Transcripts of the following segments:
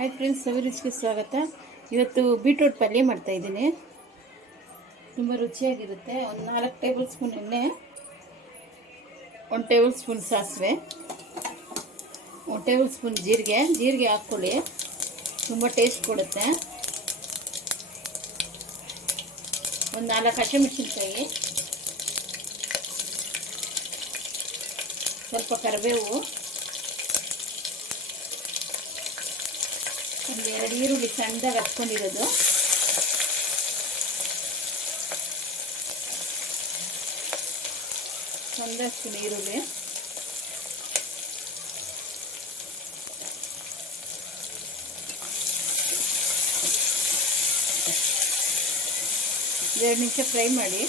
Hi friends, ಸವಿರುಚಿಗೆ ಸ್ವಾಗತ. ಇವತ್ತು beetroot ಪಲ್ಯ ಮಾಡ್ತಾಯಿದ್ದೀನಿ. ತುಂಬ ರುಚಿಯಾಗಿರುತ್ತೆ. ಒಂದು 4 ಟೇಬಲ್ ಸ್ಪೂನ್ ಎಣ್ಣೆ, 1 ಟೇಬಲ್ ಸ್ಪೂನ್ ಸಾಸಿವೆ, 1 ಟೇಬಲ್ ಸ್ಪೂನ್ ಜೀರಿಗೆ ಹಾಕ್ಕೊಳ್ಳಿ, ತುಂಬ ಟೇಸ್ಟ್ ಕೊಡುತ್ತೆ. ಒಂದು 4 ಹಸಿಮೆಣಸಿನ್ಕಾಯಿ, ಸ್ವಲ್ಪ ಕರಿಬೇವು, ಒಂದು 2 ಈರುಳ್ಳಿ ಸಣ್ಣದಾಗಿ ಹಚ್ಕೊಂಡಿರೋದು, ಒಂದಷ್ಟು ಈರುಳ್ಳಿ, ಎರಡು ನಿಮಿಷ ಫ್ರೈ ಮಾಡಿ.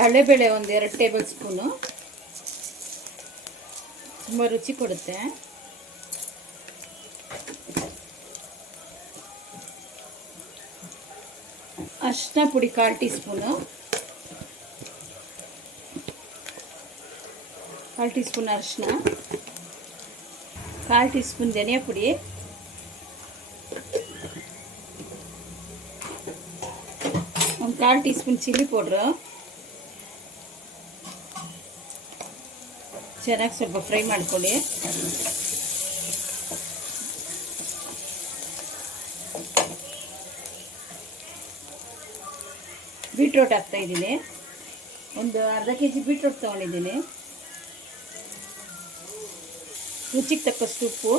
ಕಡಲೆಬೇಳೆ ಒಂದು 2 ಟೇಬಲ್ ಸ್ಪೂನು, ತುಂಬ ರುಚಿ ಕೊಡುತ್ತೆ. ಅರಿಶಿನ ಪುಡಿ 1/4 ಟೀ ಸ್ಪೂನು, 1/4 ಟೀ ಸ್ಪೂನ್ ಅರಿಶಿನ, 1/4 ಟೀ ಸ್ಪೂನ್ ಧನಿಯಾ ಪುಡಿ, ಒಂದು 1/4 ಟೀ ಸ್ಪೂನ್ ಚಿಲ್ಲಿ ಪೌಡ್ರು. ಚೆನ್ನಾಗಿ ಸ್ವಲ್ಪ ಫ್ರೈ ಮಾಡ್ಕೊಳ್ಳಿ. ಬೀಟ್ರೋಟ್ ಹಾಕ್ತಾಯಿದ್ದೀನಿ. ಒಂದು ಅರ್ಧ ಕೆಜಿ ಬೀಟ್ರೋಟ್ ತೊಗೊಂಡಿದ್ದೀನಿ. ರುಚಿಗೆ ತಕ್ಕಷ್ಟು ಉಪ್ಪು,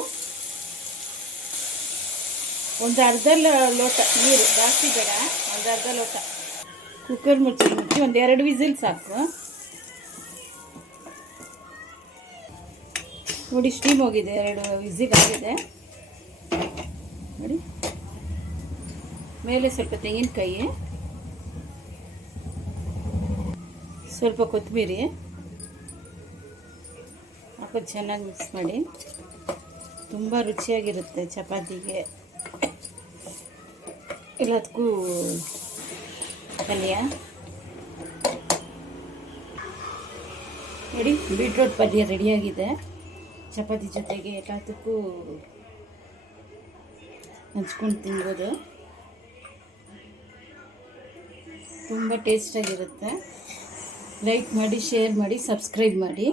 ಒಂದು ಅರ್ಧ ಲೋಟ ನೀರು, ಜಾಸ್ತಿ ಬೇಡ, ಒಂದು ಅರ್ಧ ಲೋಟ. ಕುಕ್ಕರ್ ಮುಚ್ಚಿ ಒಂದು 2 ವಿಸಿಲ್ ಸಾಕು. ನೋಡಿ, ಸ್ಟೀಮ್ ಹೋಗಿದೆ, 2 ವಿಸಿಲ್ ಆಗಿದೆ ನೋಡಿ. ಮೇಲೆ ಸ್ವಲ್ಪ ತೆಂಗಿನಕಾಯಿ, ಸ್ವಲ್ಪ ಕೊತ್ತಂಬರಿ ಹಾಕೋದು ಚೆನ್ನಾಗಿ ಮಿಕ್ಸ್ ಮಾಡಿ. ತುಂಬ ರುಚಿಯಾಗಿರುತ್ತೆ ಚಪಾತಿಗೆ, ಎಲ್ಲದಕ್ಕೂ ಪಲ್ಯ. ನೋಡಿ, ಬೀಟ್ರೋಟ್ ಪಲ್ಯ ರೆಡಿಯಾಗಿದೆ. ಚಪಾತಿ ಜೊತೆಗೆ ಎಲ್ಲದಕ್ಕೂ ಹಂಚ್ಕೊಂಡು ತಿನ್ಬೋದು. ತುಂಬ ಟೇಸ್ಟಾಗಿರುತ್ತೆ. ಲೈಕ್ ಮಾಡಿ, ಶೇರ್ ಮಾಡಿ, ಸಬ್ಸ್ಕ್ರೈಬ್ ಮಾಡಿ.